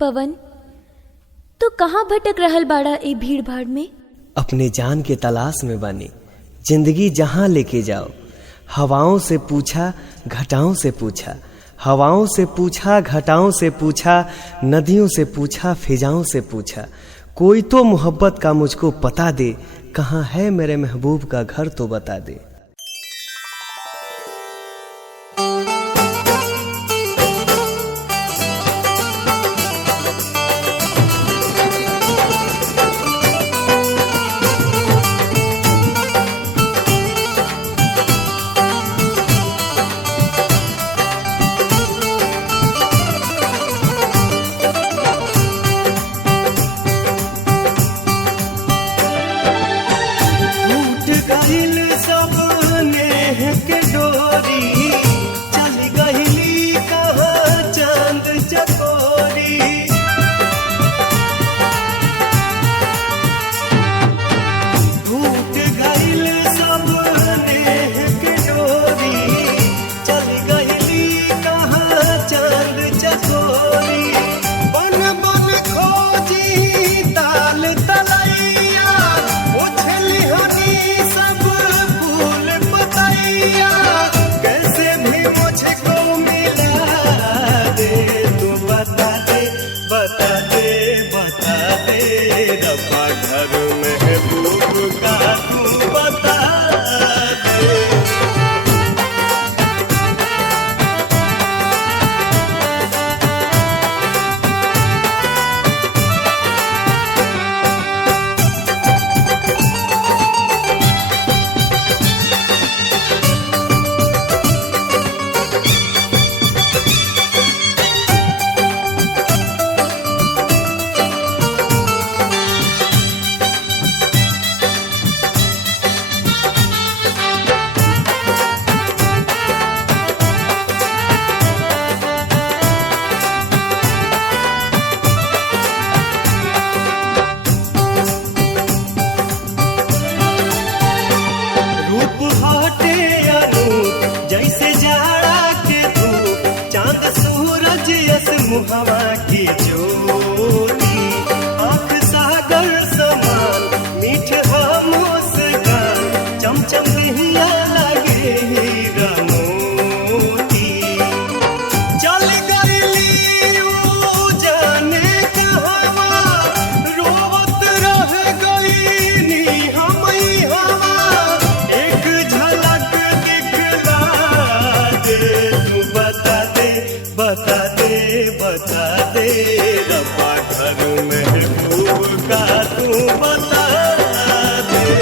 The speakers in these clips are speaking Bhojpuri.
पवन, तू कहाँ भटक रहल बाड़ा ए भीड़ भाड़ में? अपने जान के तलाश में बानी। जिंदगी जहाँ लेके जाओ। हवाओं से पूछा, घटाओं से पूछा, हवाओं से पूछा, घटाओं से पूछा, नदियों से पूछा, फिजाओं से पूछा। कोई तो मोहब्बत का मुझको पता दे, कहाँ है मेरे महबूब का घर तो बता दे। हवा की ज्योति, आँख सागर समान, मीठे मुस्कान, चमचम हिया लगे हीरा मोती। चल गईली ऊ जाने कहवा, रोवत रह गईनी हमई हवा। एक झलक दिखला दे, तू बता दे, बता दे, बता दे रब्बा घर महबूब का तू बता दे।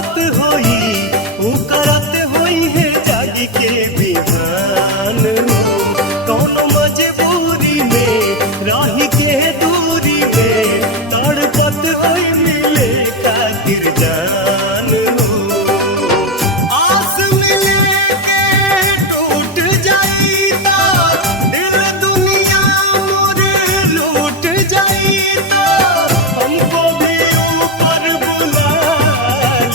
होत होई ऊ करत होई है जागी के बिहान हो कौनो मजबूरी में राही के दूरी में तड़पत होई मिले खातिर जान हो आस मिले के टूट जाई ता दिल दुनिया मोर लूट जाई ता हमको भी ऊपर बुला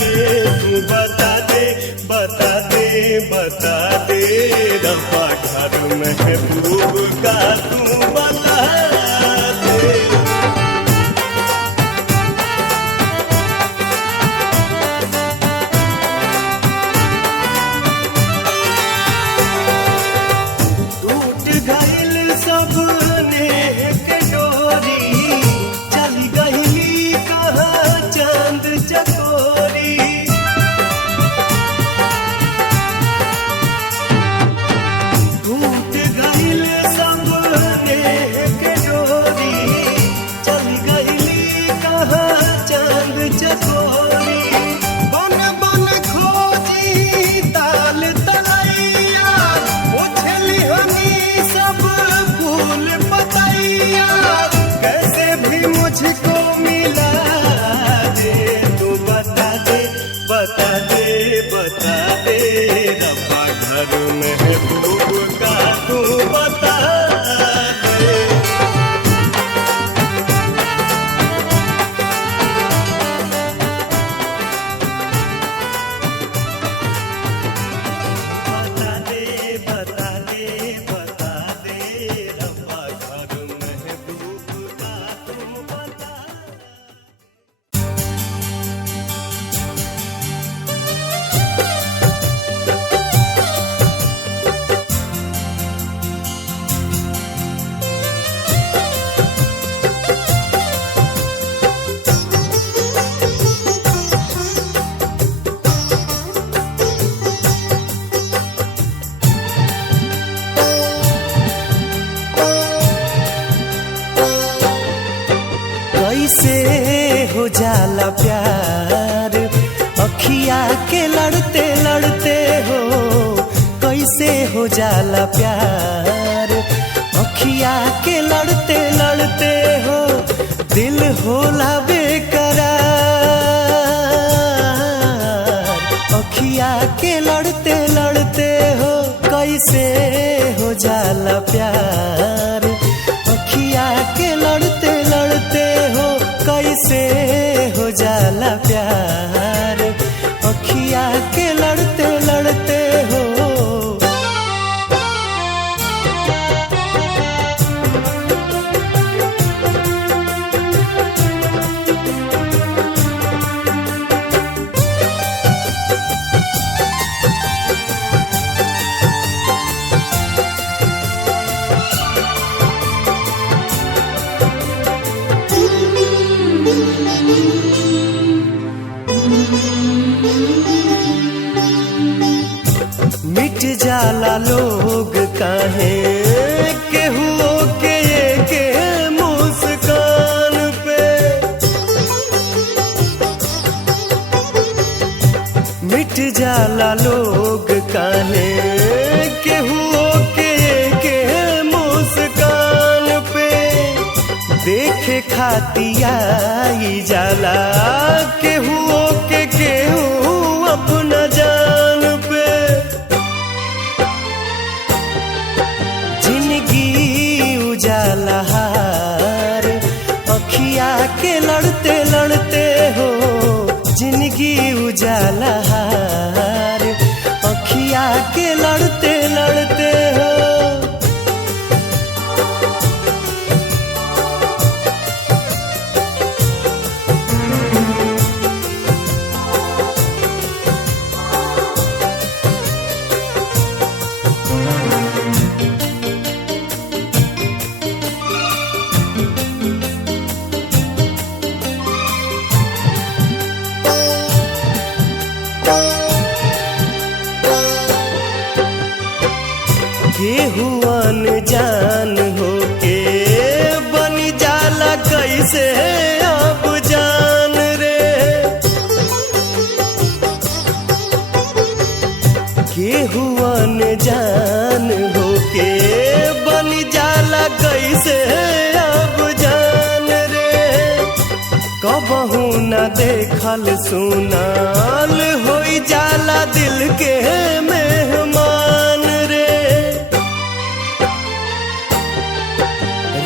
ले तू बता दे बता दे बता दे रब्बा घर महबूब का तू बता दे टूट गइल सबने के डोरी चली गइली कहाँ चांद चकोरी टूट गइल सबने के डोरी चली गइली कहाँ चांद चकोरी बन बन खोजी ताल तलैया उछली हमी सब फूल पतैया कैसे भी मुझको मिला दे तू बता दे बता दे बता दे रब्बा घर महबूब का तू बता दे बता दे बता दे बता दे रब्बा घर महबूब का तू बता कैसे हो जाला प्यार अखिया के लड़ते लड़ते हो कैसे हो जाला प्यार अखिया के लड़ते लड़ते हो दिल होला बेकरार अखिया के लड़ते लड़ते हो कैसे हो जाला प्यार अखिया के लड़ते लड़ते हो कैसे हो जाला प्यार अखिया के लड़ते लड़ते हो मिट जाला लोग काहे केहू के मुस्कान पे मिट जाला लोग काहे केहू के मुस्कान पे देखे खातिया ई जाला केहू अपना जान पे जिंदगी उजाला हार अखिया के लड़ते लड़ते हो जिंदगी उजाला हार अखिया के लड़ते लड़ते हो केहू अनजान होके बन जाला कैसे अब जान रे केहू अनजान होके बन जाला कैसे अब जान रे। कबहू न देखल सुनाल होई जाला दिल के मेहमान रे।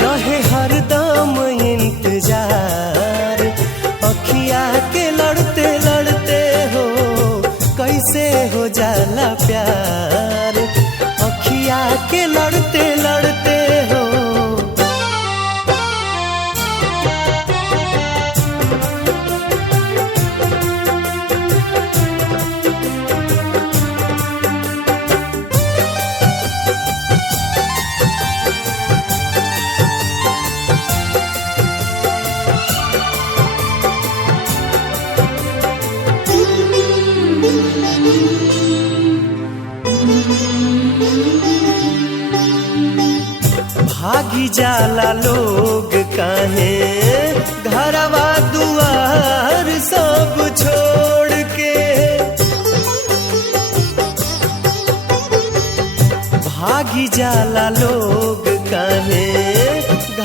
रहे हरदम इंतजार अखिया के लड़ते लड़ते हो कैसे हो जाला प्यार। अखिया के लड़ते लड़ते हो भागी जाला लोग काहे घरवा दुआर सब छोड़ के। भागी जाला लोग काहे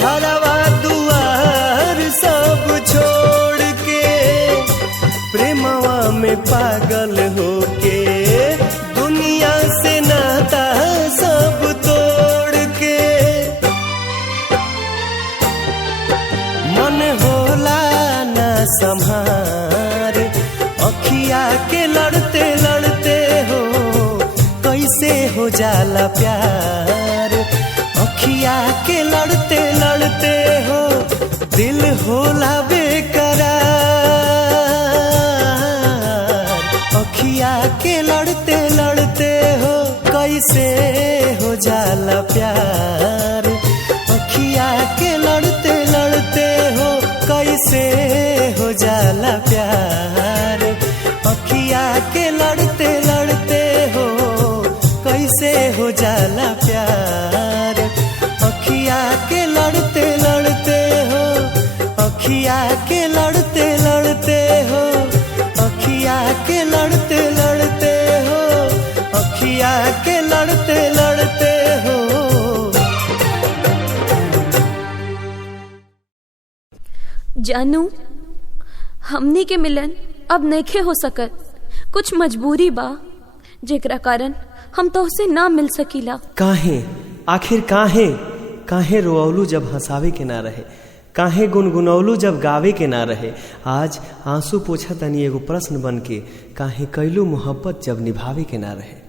घरवा दुआर सब छोड़ के। प्रेमवा में पागल होके दुनिया से नाता सब तोड़ के। मन होला ना संभार अखिया के लड़ते लड़ते हो कैसे हो जाला प्यार। अखिया के लड़ते लड़ते हो दिल होला बेकरार। अखिया के लड़ते लड़ते हो कैसे हो जाला प्यार। अखिया के लड़ते लड़ते हो कैसे हो जाला प्यार। अखिया के लड़ते लड़ते हो कैसे हो जाला प्यार। अखिया के लड़ते लड़ते हो अखिया के लड़ते लड़ते हो अखिया के लड़ते लड़ते हो अखिया के लड़ते लड़ते हो। जानू हमनी के मिलन अब नइखे हो सकत। कुछ मजबूरी बा जेकरा कारण हम तोहसे ना मिल सकीला। काहे आखिर काहे काहे रोअलू जब हंसावे के ना रहे। काहे गुनगुनौलू जब गावे के ना रहे। आज आंसू पोछा तनी एगो प्रश्न बन के काहे कैलू मोहब्बत जब निभावे के ना रहे।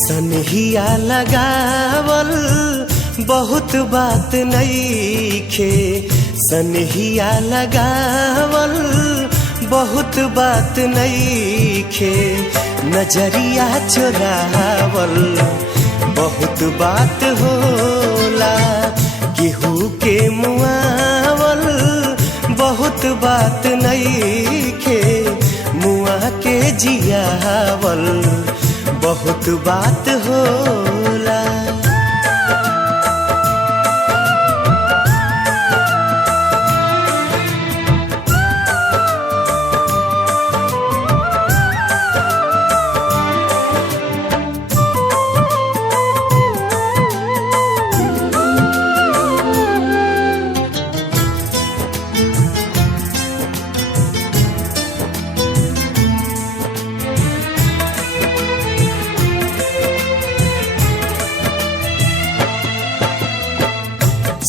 सनहिया लगावल बहुत बात नइखे। सनहिया लगावल बहुत बात नइखे। नजरिया चुरावल बहुत बात होला। केहू के मुआवल बहुत बात नइखे। मुआ के जियावल बहुत बात होला।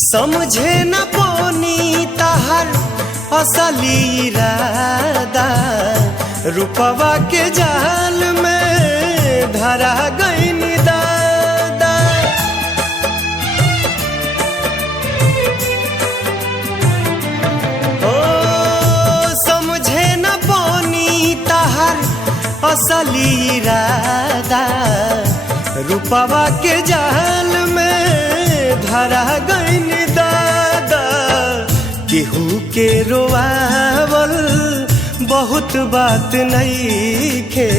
समझे न पोनी तहर असली इरादा। रूपवा के जाल में धरा गई दादा। असली इरादा रूपवा के जाल में धरा गईन दादा। केहू के रोआवल बहुत बात नइखे,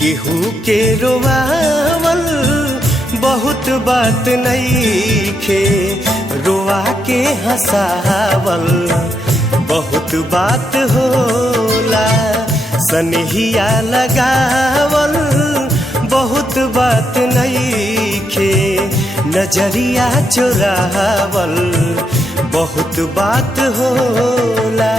केहू के रोआवल बहुत बात नइखे, रोआ के हंसावल बहुत बात होला। सनहिया लगावल बहुत बात नइखे, नजरिया चुरावल बहुत बात होला।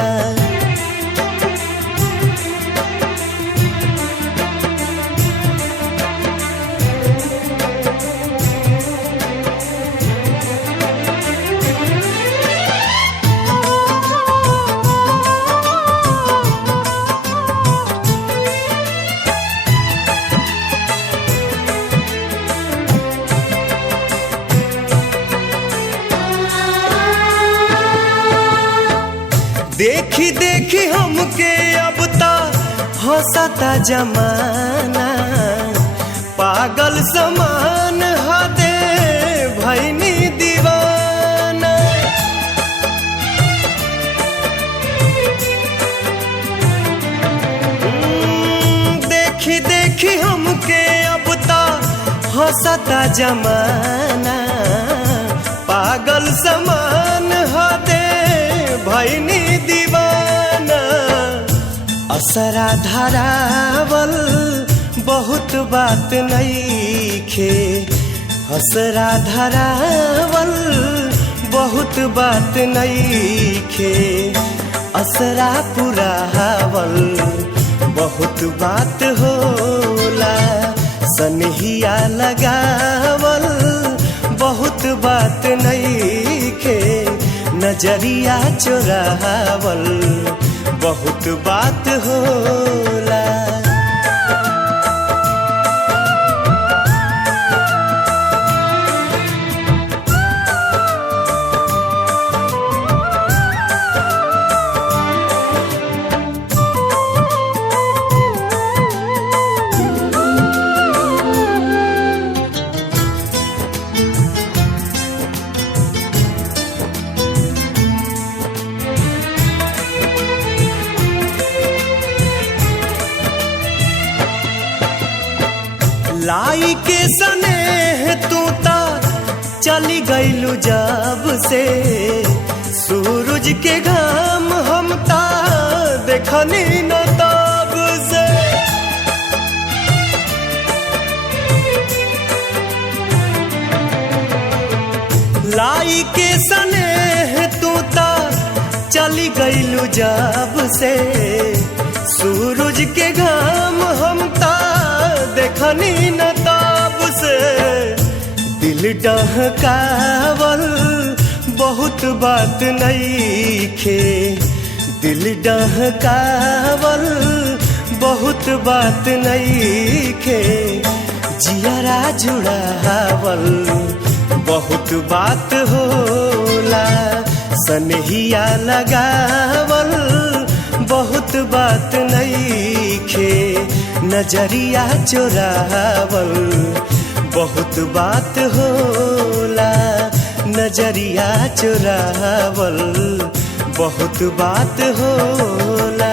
देखी देखी हमके अब ता हंसता जमाना, पागल समान हदे भैनी दीवाना। देखी देखी हमके अब ता हंसता जमाना, पागल समान हदे भैनी दीवाना। असरा धरावल बहुत बात नइखे, असरा धरावल बहुत बात नइखे, असरा पुरावल बहुत बात होला। सनहिया लगावल बहुत बात नइखे, नजरिया चुरावल बहुत बात होला। लाई के सनेह तू ता चली गईलू जब से, सूरज के घाम हम ता देखनी न तब से। लाई के सनेह तू ता चली गईलू जब से, सूरज के घाम हम ता देखनी न तब से। दिल डहकावल बहुत बात नइखे, दिल डहकावल बहुत बात नइखे, जियरा जुड़ावल बहुत बात होला। सनहिया लगावल बहुत बात नइखे, नजरिया चुरावल बहुत बात होला। नजरिया चुरावल बहुत बात होला।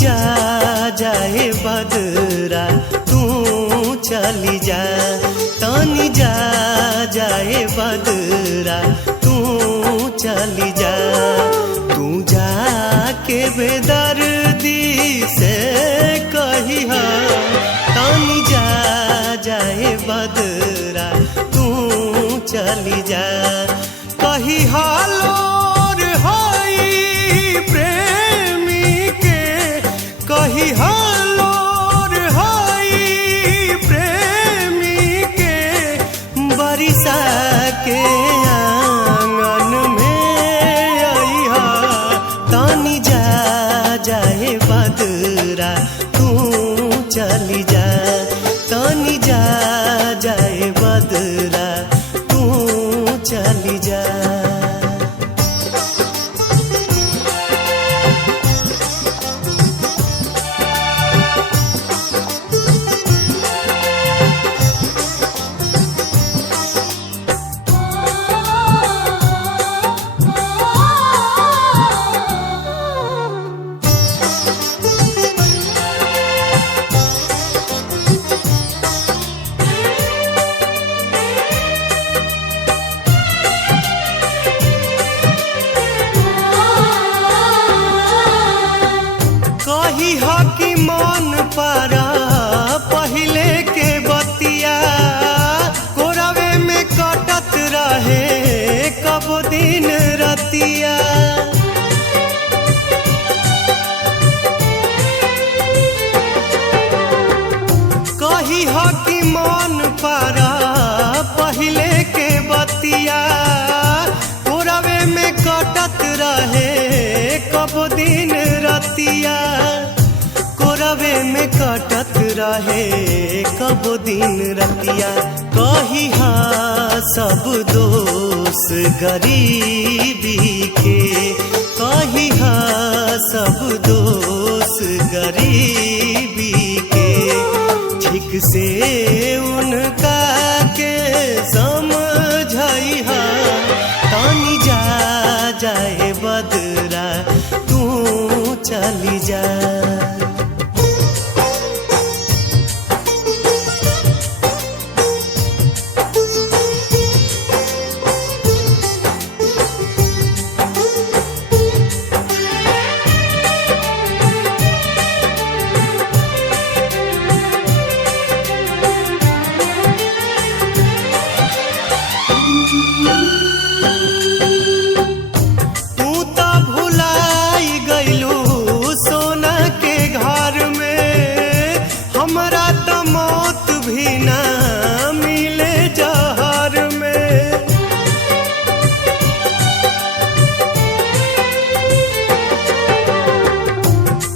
जा जाए बदरा तू चली जा, तानी जा जाए बदरा तू चली जा। तू जाके बेदर्दी से कही हा, तानी जा जाए बदरा तू चली जा। कही हालोर हाई प्रेमी के, कही हालोर हाई प्रेमी के, बरिसा के आंगन में आईहा, तानी जा जाए बदरा तू चली जा, तानी जा जाए बदरा तू चली जा। कही हा कि मन पारा पहिले के बतिया, कोरावे में कटत रहे कब दिन रतिया। कही हा कि मन पारा पहिले के बतिया, कोरावे में कटत रहे कब दिन रतिया, कोरावे में कटत रहे कब दिन रतिया। कही हा सब दोष गरीबी के, कही हा सब दोष गरीबी के, ठीक से उनका के समझाई हा, तानी जा जाए बदरा तू चली जा। तू तो भुलाई गईलू सोना के घर में, हमरा तो मौत भी ना मिले जहर में।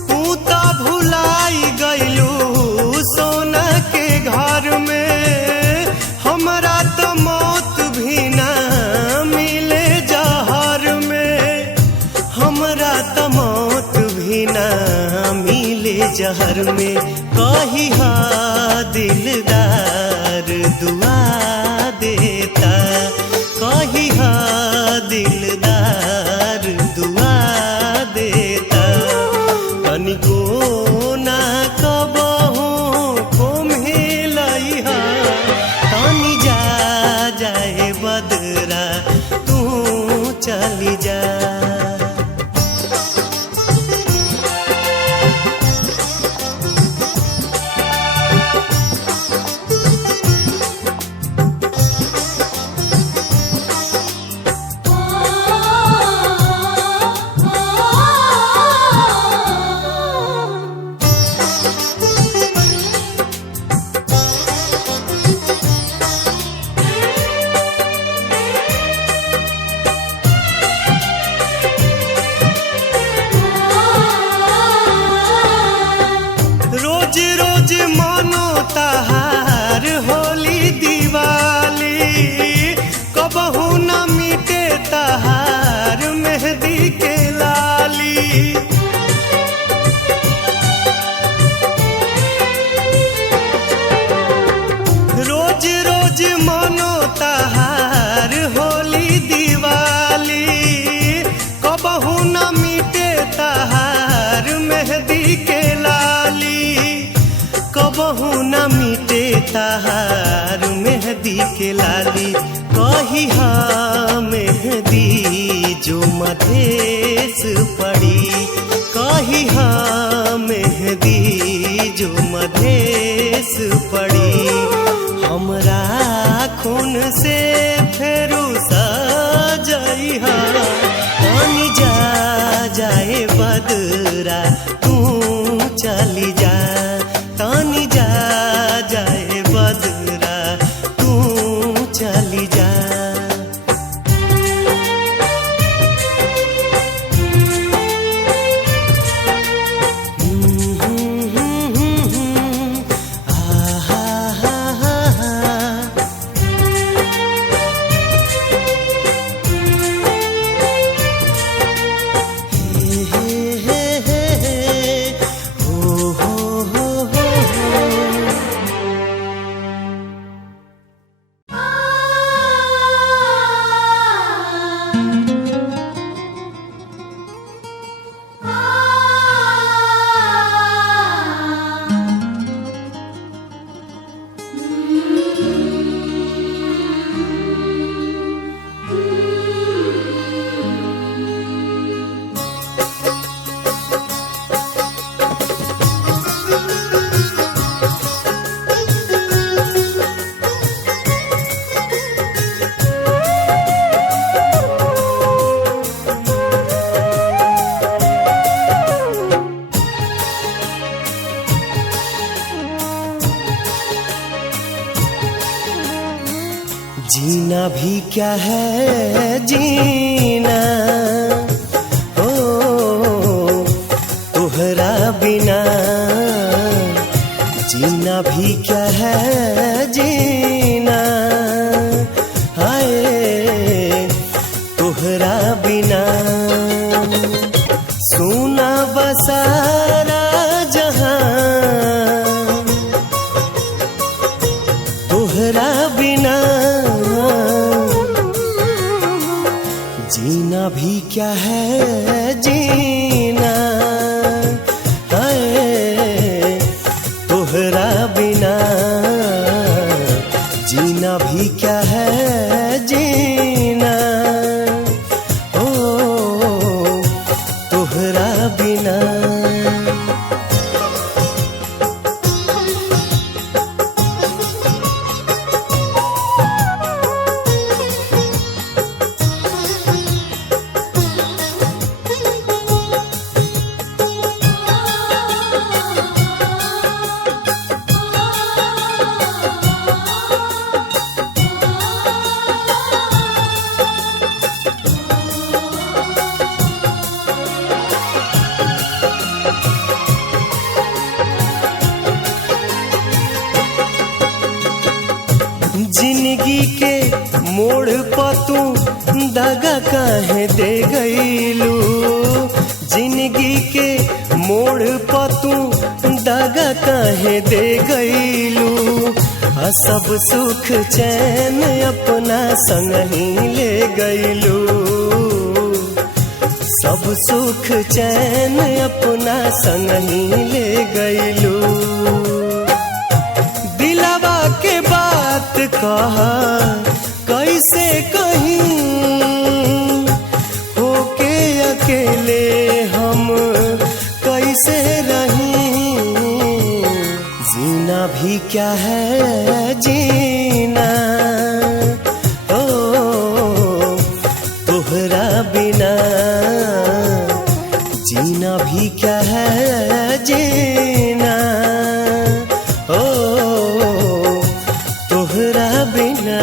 तू तो भुलाई गईलू सोना के घर में, हमरा तो मौत भी ना मिले जहर में, हमरा तो मौत भी ना मिले जहर में। कही हा दिलदार दुआ देता, कही हा दिलदार दुआ देता, तनिको ना कबहू कोम्हेलई हा, तानी जा जाए बदरा तू चली जा। रोज रोज मानो तहार होली दिवाली, कबहू न मिटे तहार मेहंदी के लाली। रोज रोज मानो तहार होली दिवाली, कबहू न मिटे तहार मेहंदी के तहार मेहंदी के लाली कही हा मेहंदी जो मधेश पड़ी कही हा मेहंदी जो मधेश पड़ी हमरा खून से फेरू सजइहा पानी जा जाए बदरा तू चली जा तानी जा जाए बदरा तू चली जा जीना भी क्या है जीना ओ तोहरा बिना जीना भी क्या है जीना हाय तोहरा बिना सुना बसारा जहां तोहरा बिना जीना भी क्या है जीना है तोहरा बिना जीना भी क्या है जीना ओ तोहरा बिना जिंदगी के मोड़ पर तू दगा काहे दे गईलू जिंदगी के मोड़ पर तू दगा काहे दे गईलू सब सुख चैन अपना संग ही ले गईलू सब सुख चैन अपना संग ही ले गईलू दिलावा के बात कहा कैसे कहीं होके अकेले हम कैसे रहीं जीना भी क्या है जीना ओ तोहरा बिना जीना भी क्या है जीना ओ तोहरा बिना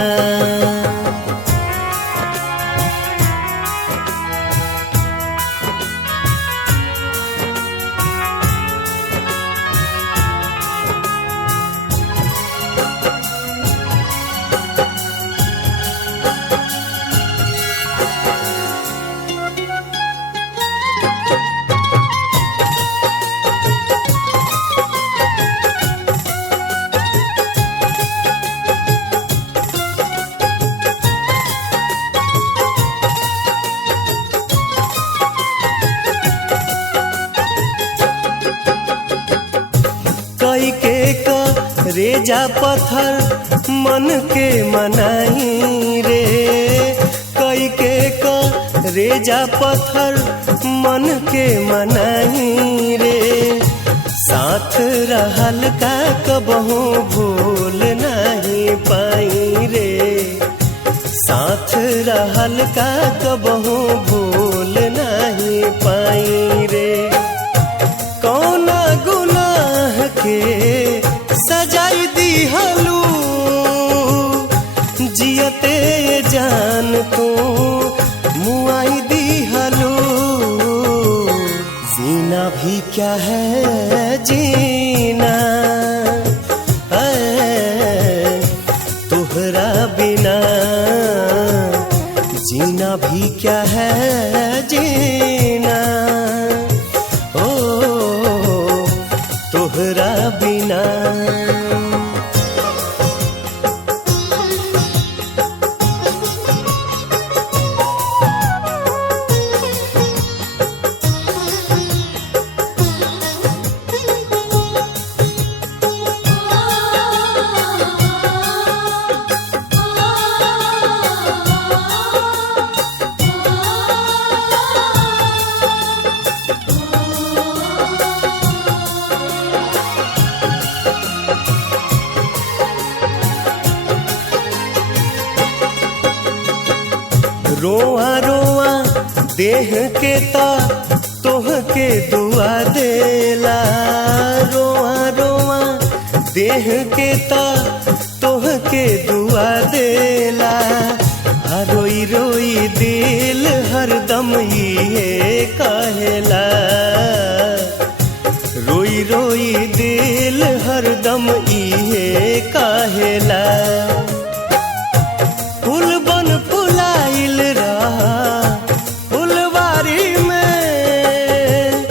रेजा पत्थर मन के मनाई रे, कई के रेजा पत्थर मन के मनाई रे। साथ रहल का कबहू भूल नहीं पाई रे, साथ रहल का कबहू भूल नहीं पाई रे। कौना गुनाह के सजाई दिहलू, जियते जान तू मुआई दिहलू। जीना भी क्या है जीना तोहरा बिना, जीना भी क्या है जीना ओ तोहरा बिना। रोआ रोआ देह के ता तोह के दुआ देला, रोआ रोआ देह के ता तोह के दुआ देला। रोई रोई दिल हरदम ये कहेला, रोई रोई दिल हरदम ये कहेला। फूल बन फुलाइल रहा फुलवारी में,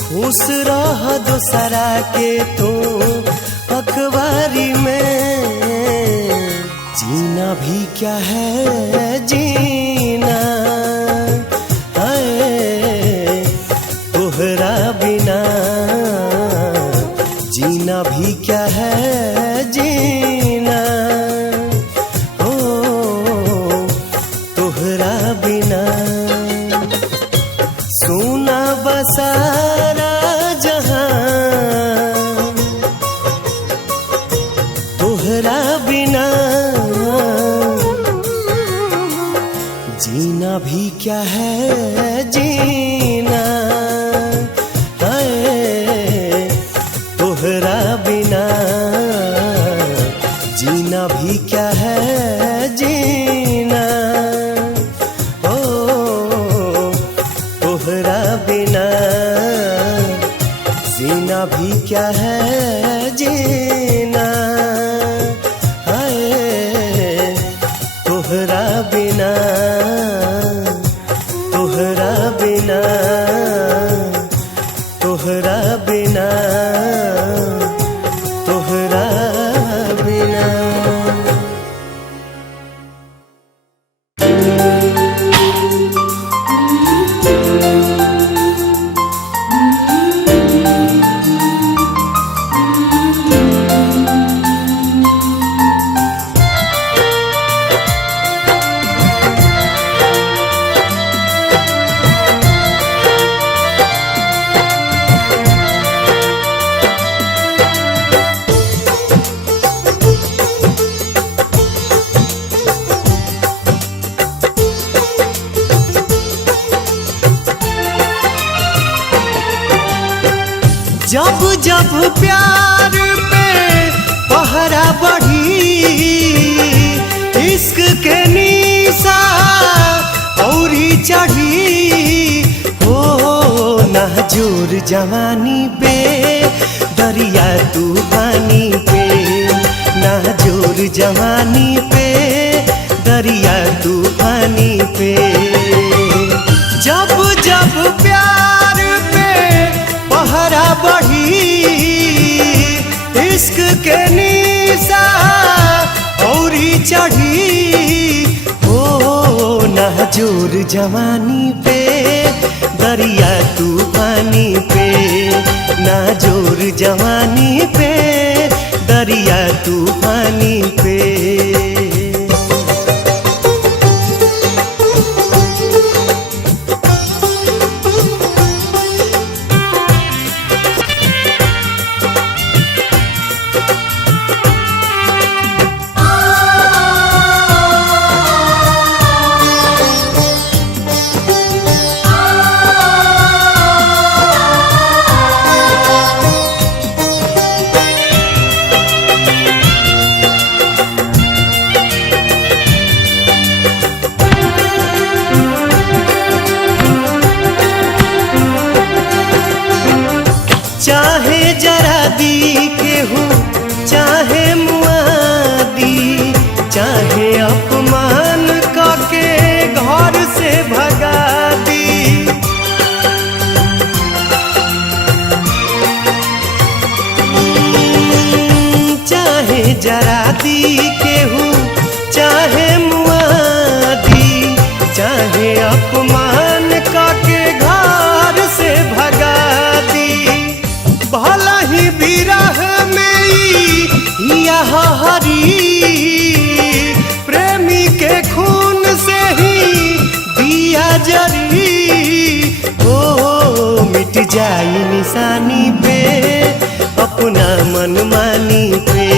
खुश रह दोसरा के तू अखबारी में। जीना भी क्या है जीना है तोहरा बिना, जीना भी क्या है जीना ओ तोहरा बिना। सोना बसारा जहां तोहरा बिना, जीना भी क्या है जीना है तोहरा बिना, जीना भी क्या है जीना ओ तोहरा बिना, जीना भी क्या है जीना है तोहरा बिना, तोहरा बिना, तोहरा बिना, तोहरा बिना। जब जब प्यार पे पहरा बढ़ी, इश्क के निशा औरी चढ़ी हो। नाजुर जवानी पे दरिया तूफानी पे, नाजुर जवानी पे दरिया तूफानी पे। जब जब प्यार पे पहरा बढ़ी, इश्क के निशा औरी चढ़ी हो। नाजुर जवानी पे दरिया तूफानी पे, नाजुर जवानी पे दरिया तूफानी पे। चाहे जरा दी केहू चाहे मुआदी, चाहे अपमान करके घर से भगा दी। चाहे जरा दी केहू चाहे मुआदी, चाहे अपमान करके घर से भगा दी। भला ही विरह में यह हरी, प्रेमी के खून से ही दिया जरी। ओ मिट जाई निशानी पे अपना मनमानी पे,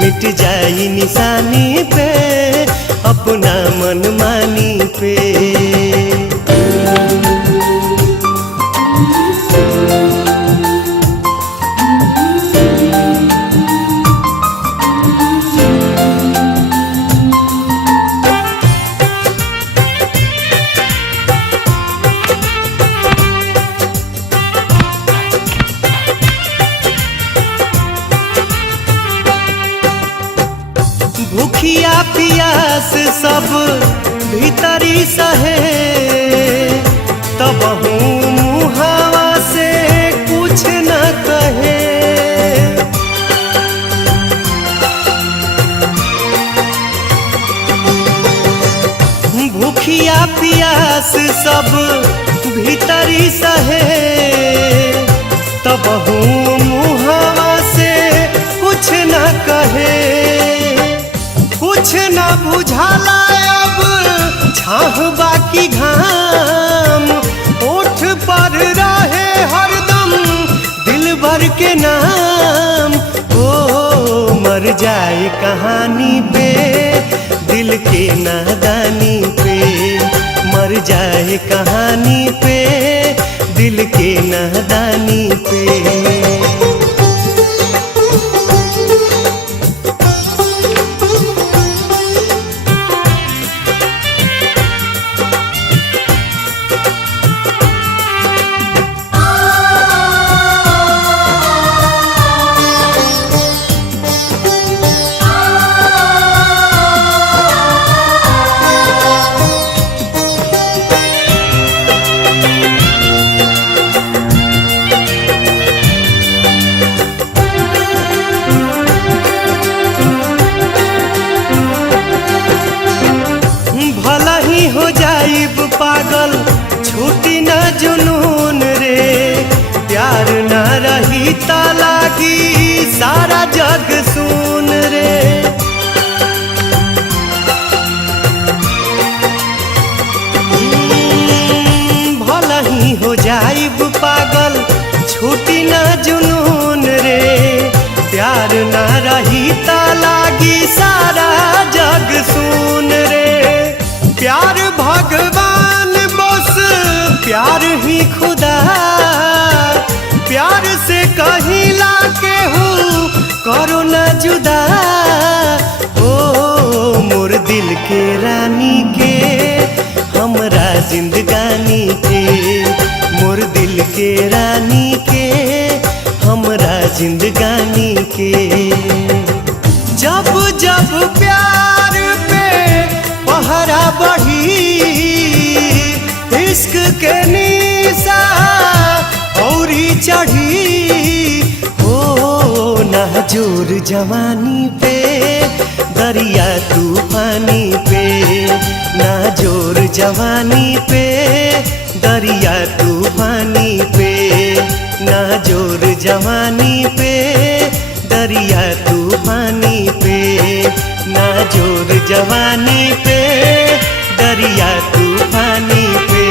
मिट जाई निशानी पे अपना मनमानी पे। भूखिया पियास सब भीतरी सहे, तब हूँ मुहावा से कुछ न कहे। भूखिया पियास सब भीतरी सहे, तब हूँ मुहावा से कुछ न कहे। कुछ न बुझाला अब छाह बाकी घाम, ओठ पर रहे हरदम दिल भर के नाम। ओ मर जाए कहानी पे दिल के नादानी पे, मर जाए कहानी पे दिल के नादानी पे। हो जाइब पागल छूटी न जुनून रे, प्यार न रही ता लागी सारा जग सुन रे। भला ही हो जाइब पागल छूटी न जुनून रे, प्यार न रही ता लागी सारा जग सुन रे। प्यार भगवान बस प्यार ही खुदा, प्यार से कहिला केहू करो न जुदा। ओ मोर दिल के रानी के हमरा जिंदगानी के, मोर दिल के रानी के हमरा जिंदगानी के। जब जब प्यार पे पहरा बढ़ी, इश्क के निशा औरी चढ़ी। हो नाजुर जवानी पे दरिया तूफानी पे, नाजुर जवानी पे दरिया तूफानी पे, नाजुर जवानी पे दरिया तूफानी। जवानी पे दरिया तूफानी पे,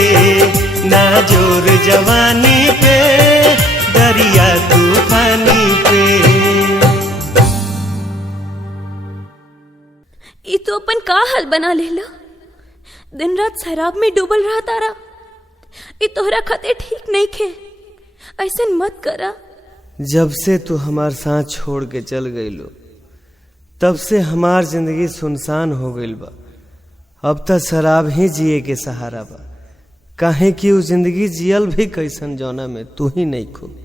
ना जोर जवानी पे दरिया तूफानी पे। ये तो अपन का हाल बना लेला, दिन रात शराब में डूबल रहा तारा। ये तोहरा खते ठीक नहीं खे, ऐसे मत करा। जब से तू हमार साथ छोड़ के चल गईलो तब से हमार जिंदगी सुनसान हो गईल बा। अब तक शराब ही जिए के सहारा बा, काहे कि वो जिंदगी जियल भी कैसन जौना में तू ही नहीं खो।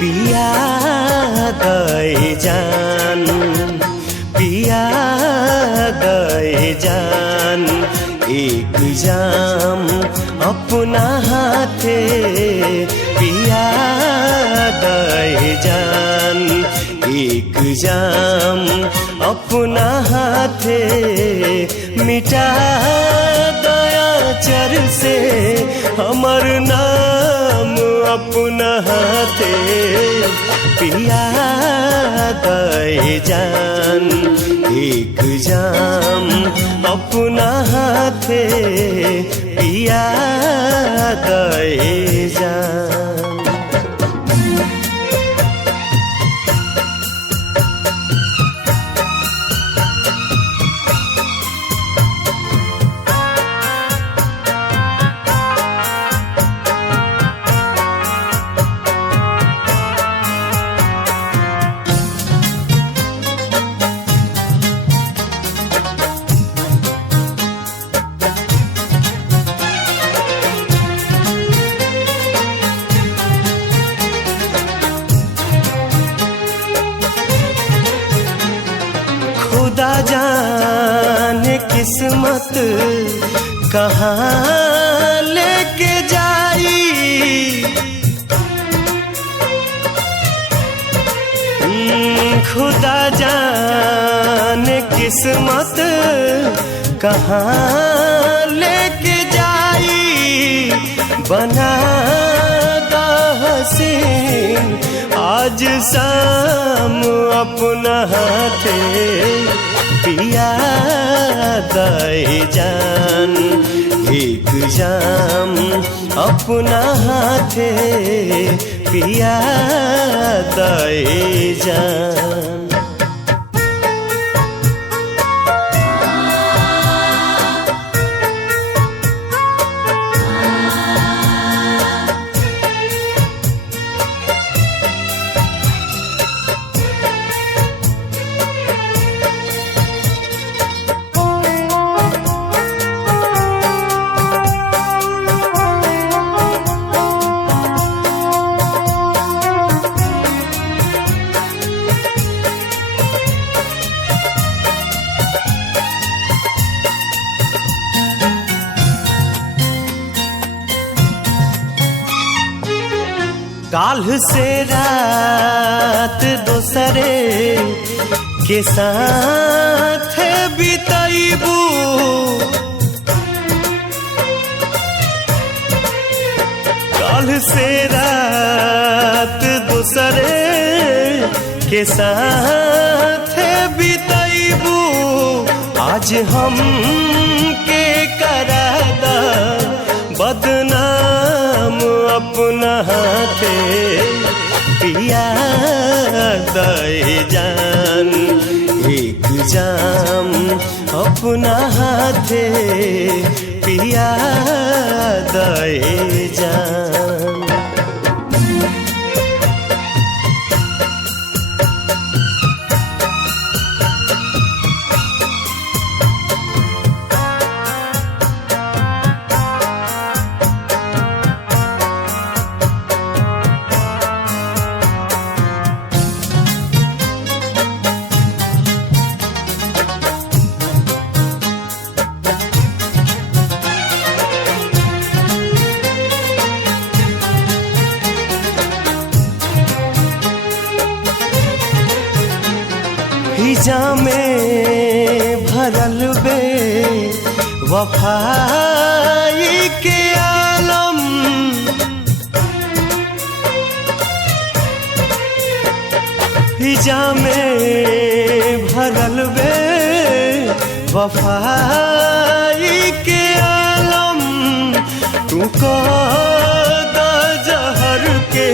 पिया गए जान, पिया गए जान, एक जाम अपना हाथे पिया गए जान, एक जाम अपना हाथे मिटा दया चर से हमर नाम अपना हाथे पिया गए जान, एक जाम अपना हाथे पिया गए जान। खुदा जाने किस्मत कहाँ लेके जाई, खुदा जाने किस्मत कहाँ लेके जाई, बना दा हसीन आज शाम अपना हाथे पिया गए जान, एक जाम अपना हाथे पिया गए जान। काल्ह से रात दोसरे के साथ बिताइबू, काल्ह से रात दोसरे के साथ बिताइबू, आज हम के करादा बदनाम अपना हाथे पिया गए जान, एक जाम अपना हाथे पिया दे जान। हिजा में भरल बे वफाई के आलम, हिजा में भरल बे वफाई के आलम। तू को जहर के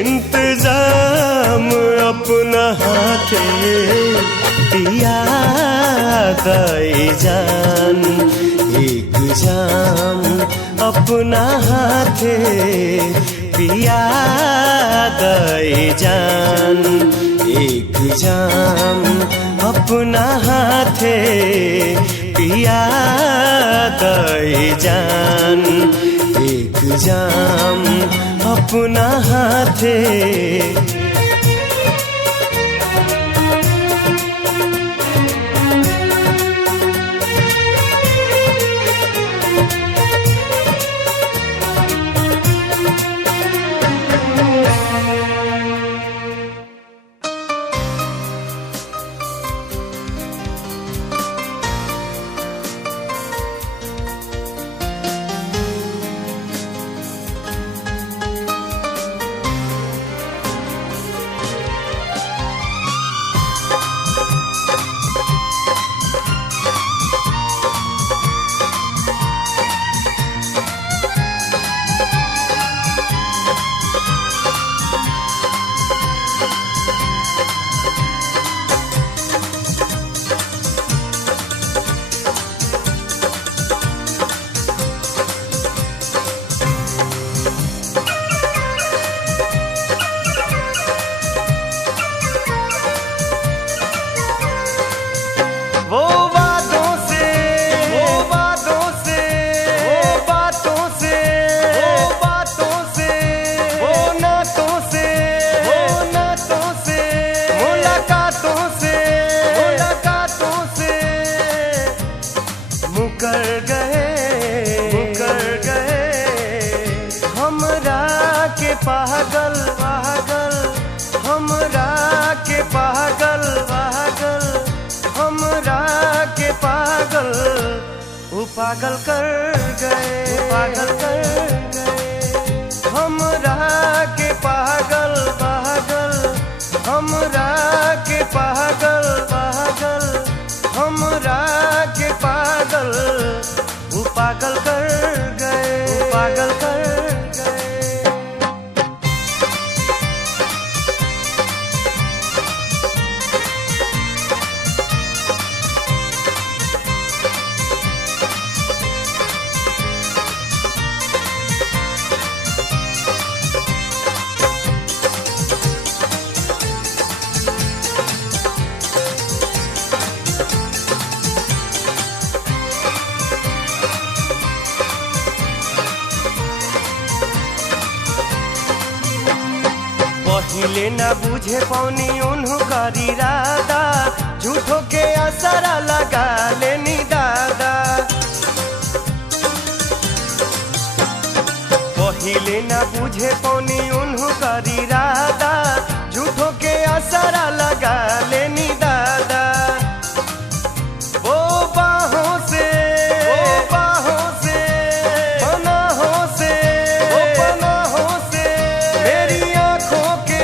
इंतजाम अपना हाथे पिया दे जान। एक जाम अपना हाथे पिया दे जान। एक जाम अपना हाथे पिया दे जान। एक जाम अपना हाथे। पागल पागल हमरा के पागल पागल हमरा के पागल वो पागल कर गए पागल कर गए हमरा के पागल पागल हमरा के पागल पागल हमरा के पागल वो पागल कर गए पागल कर पहिले ना बुझे पौनी उन्हों करी राधा झूठों के असरा लगा लेनी दादा पहिले ना बुझे पौनी उन्हों करी राधा झूठों के असरा लगा लेनी दादा वो बाहों से पनाहों से वो पनाहों से मेरी आँखों के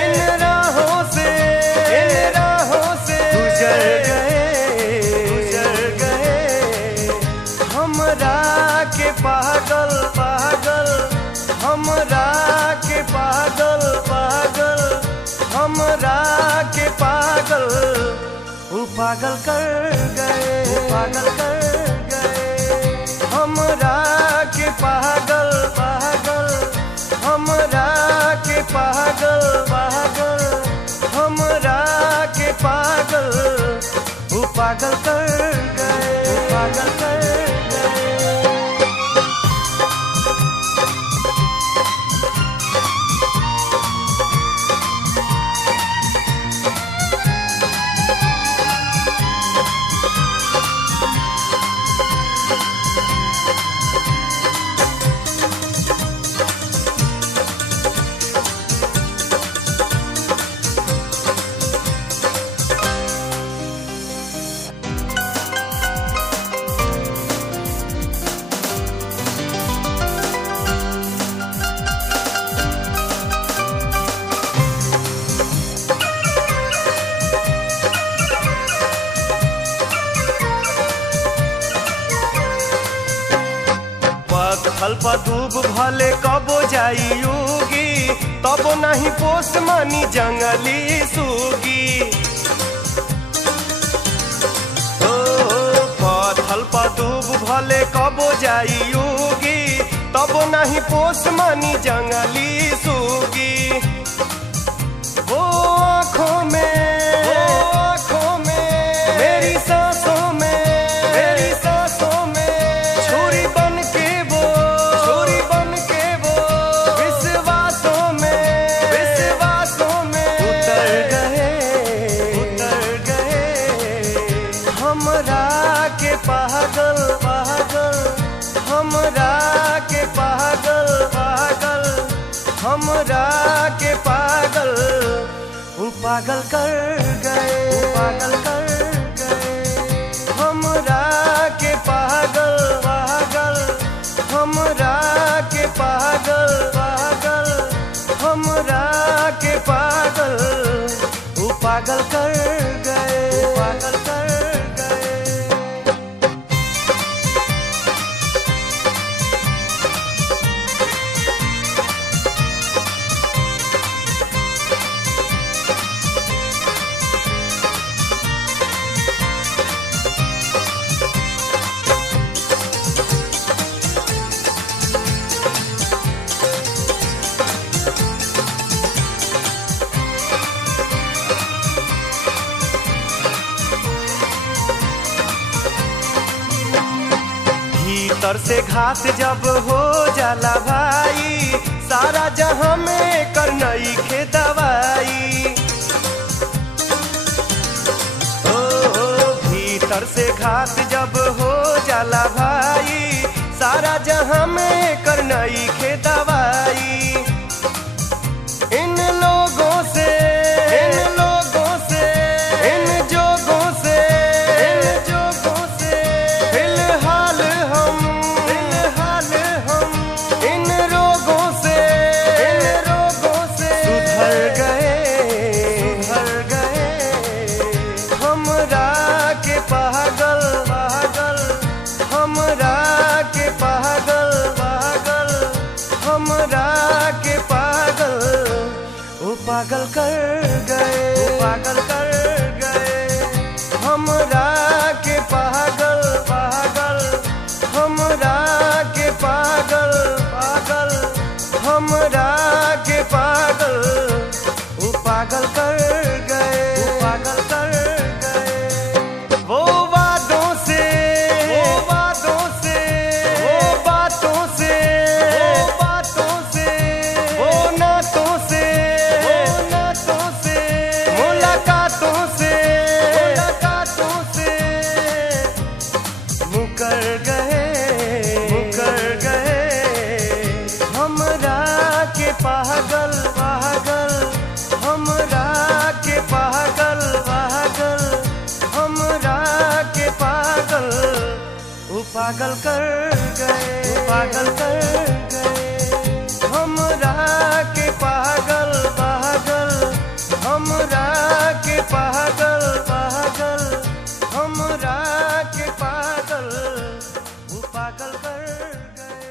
इन राहों से गुजर गए हमरा के पागल पागल हम वो पागल कर गए, पागल कर गए हमरा के पागल पागल, हमरा के पागल पागल, हमरा के पागल, वो पागल कर गए, पागल कर गए। फल पर डूब भले कबो जाई युगी, तब नहीं पोस मानी जंगली सूगी। ओ पथल पर डूब भले कबो जाई युगी, तब नहीं पोस मानी जंगली सूगी। वो आँखों में मेरी सांसों में, मेरी सांसों में छुरी बन के वो, छुरी बन के वो विश्वासों में, विश्वासों में उतर गए हमरा के पागल पागल, हमरा के पागल पागल, हमरा के पागल, वो पागल कर गए, पागल कर गए हमरा के पागल पागल, हमरा के पागल पागल, हमरा के पागल, वो पागल कर गए, पागल कर गए। भीतर से घात जब हो जाला भाई, सारा जहां में करनई खे दवाई। ओ भीतर से घात जब हो जाला भाई, सारा जहां में करनई खे दवाई। इन लोगों से, इन लोगों से, इन जोगों से, इन जोगों से फिलहाल हम, फिलहाल हम इन रोगों से, इन रोगों से सुधर गए हमरा के पागल पागल, हमरा के पागल पागल, हमरा के पागल, वो पागल कर गए, पागल कर गए हमरा के पागल पागल, हमरा के पागल पागल, हमरा के पागल, वो पागल कर गए, पागल कर गए। वो वादों से, वो वादों से, वो बातों से, वो बातों से, वो नातों से, वो नातों से, मुलाकातों से, मुलाकातों से मुकर गए हमरा के पागल पागल, हमरा के पागल पागल, हमरा के पागल, वो पागल कर गए, पागल कर गए हमरा के पागल पागल, हमरा के पागल पागल, हमरा के पागल, वो पागल कर गए।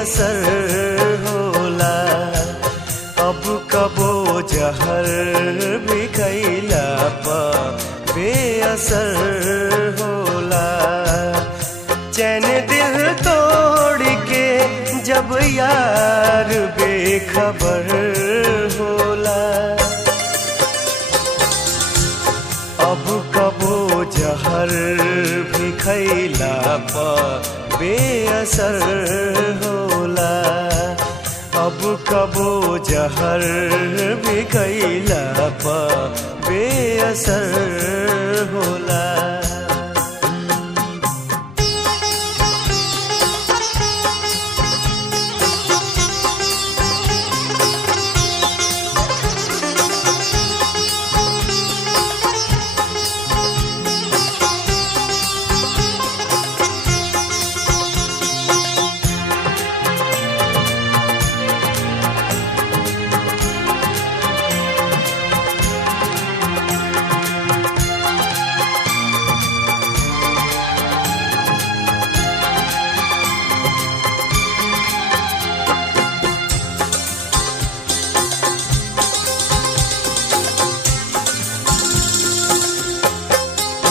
बेअसर होला। अब कबो जहर भी खैला पा बेअसर होला। चैन दिल तोड़ के जब यार बेखबर होला। अब कबो जहर भी खैला पा बेअसर होला। अब कबो जहर भी खैला पा बेअसर होला।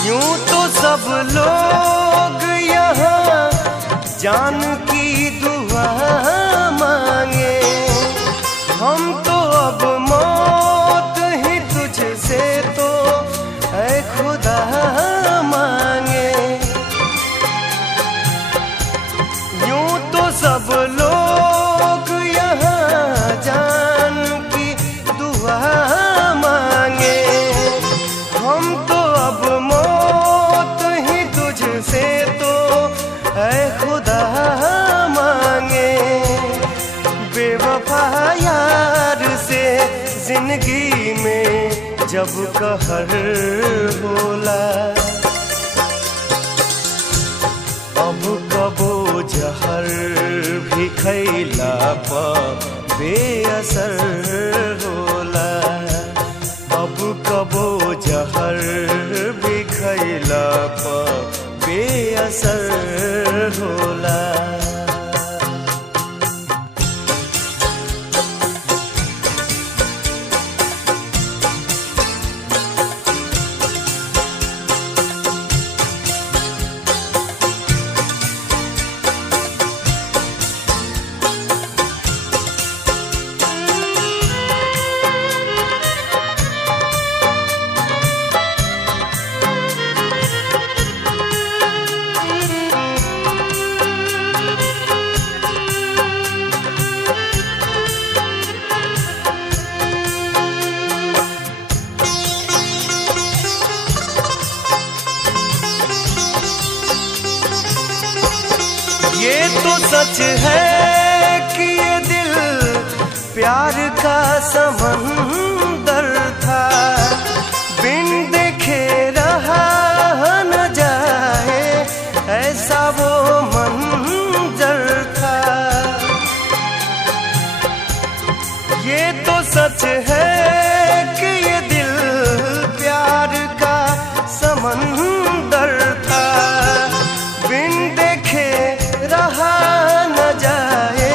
यूं तो सब लोग यहाँ जान की दुआ मांगे। हम तो अब मौत ही तुझसे तो ऐ खुदा मांगे। यूं तो सब लोग यहाँ जान की दुआ मांगे। हम तो अब से तो ऐ खुदा मांगे। बेवफा यार से जिंदगी में जब कहर होला। अब कबो जहर भी खैला पा बेअसर होला। अब कबो जहर भी खैला पा बेअसर होला। ये तो सच है कि ये दिल प्यार का समंदर था। बिन देखे रहा न जाए ऐसा वो मंजर था। ये तो सच है कि ये दिल प्यार का समंदर था। बिन देखे रहा न जाए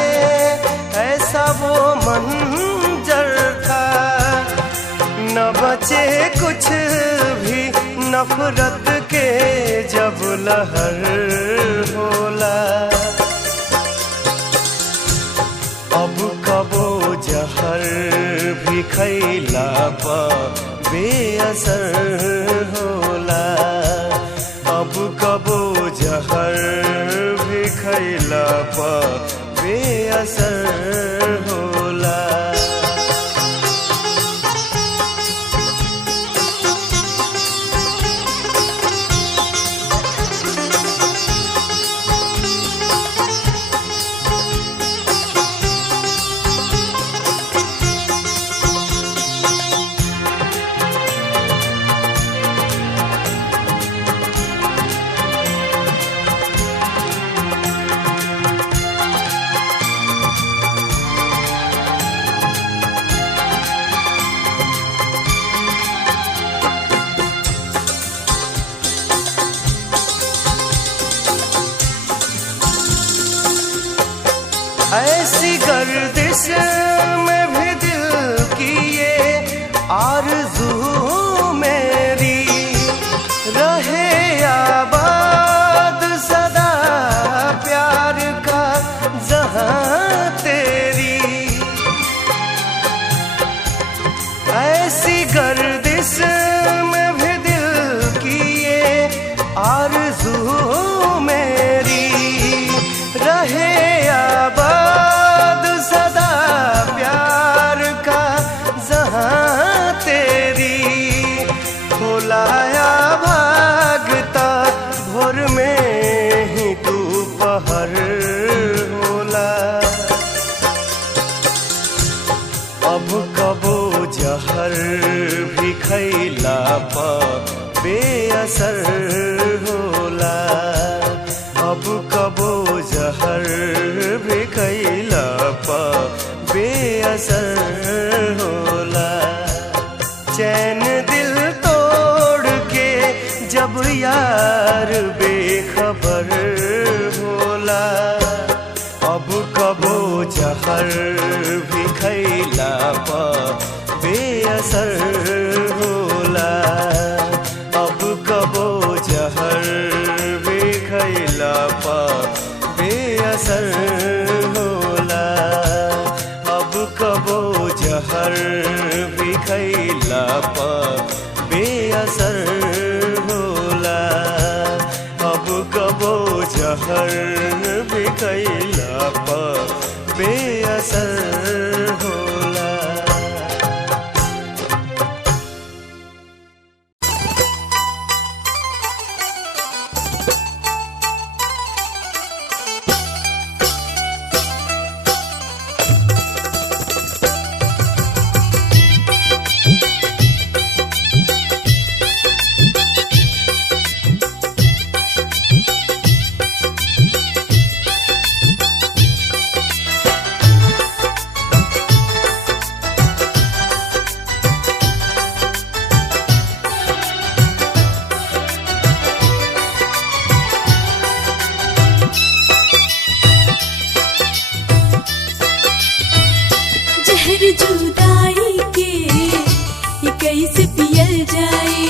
ऐसा वो मंजर था। न बचे कुछ भी नफरत के जब लहर होला। अब कबो जहर भी खैला पा बेअसर होला। अब कबो जहर भी खैला पा बेअसर होला। ऐसी गर्दिश में भी दिल की ये आरज़ू मेरी रहे आबाद सदा प्यार का जहां तेरी। ऐसी गर्दिश में भी दिल की ये आरज़ू मेरी रहे आबाद सदा प्यार का जहां तेरी। खोलाया भागता भोर में ही तू पहर होला। अब कबो जहर भी खैला पा बेअसर होला। अब कबो जहर भी खैला पा बेअसर होला। चैन दिल तोड़ के जब यार बेखबर होला। अब कबो जहर भी खैला पा बेअसर होला। अब कबो जहर भी खैला पा बेअसर होला। अब कबो जहर भी खैला पा बेअसर होला। अब कबो जहर भी खैला पा बेअसर होला। जुदाई के ये कैसे पियल जाए।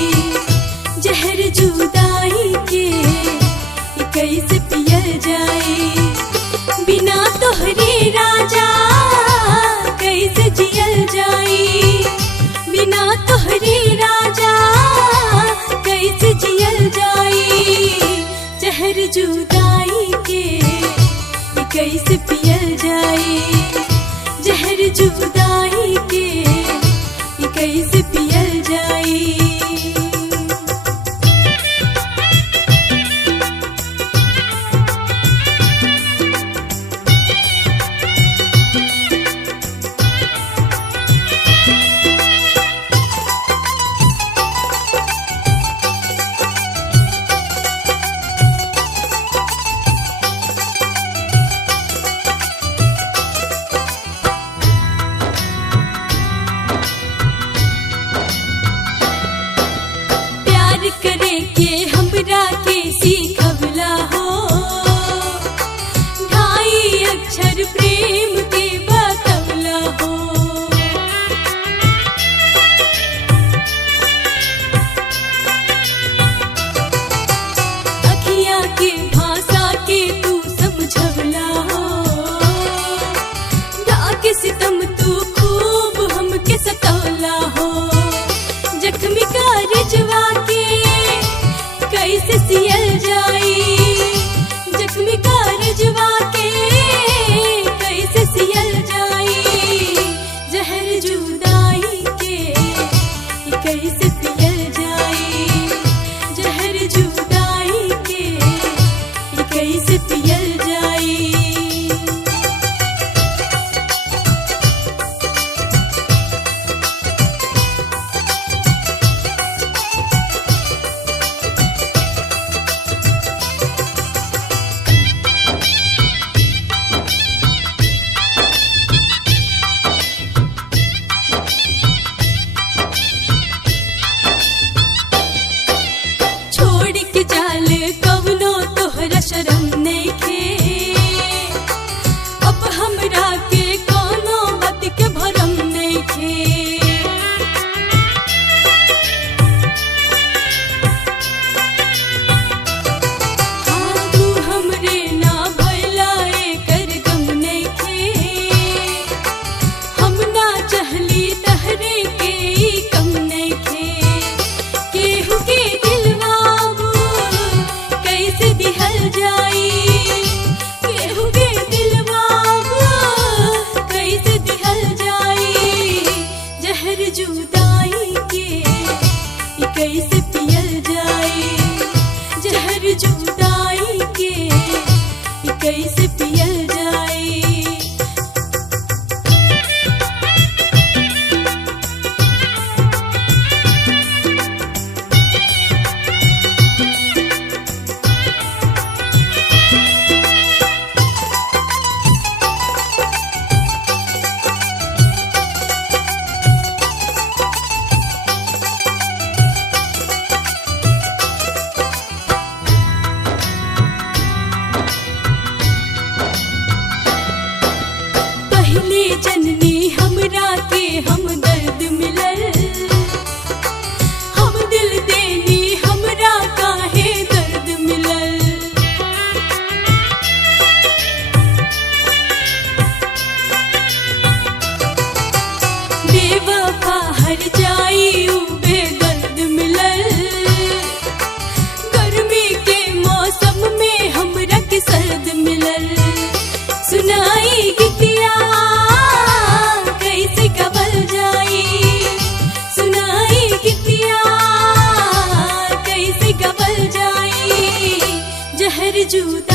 जहर जुदाई के ये कैसे पियल जाए। बिना तोहरे राजा कैसे जियल जाए। बिना तोहरे राजा कैसे जियल जाए। जहर जुदाई के ये कैसे पियल जाए। जहर जुदाई के ये कैसे पियल जाए। पहले जननी हमरा के हम दर्द मिलल, हम दिल देनी हमरा काहे दर्द मिलल। बेवफा हर जाई ऊ बेदर्द मिलल, गर्मी के मौसम में हमरा के सर्द मिलल। सुनाई गीतिया कैसे कबल जाई, सुनाई गीतिया कैसे कबल जाई। जहर जुदा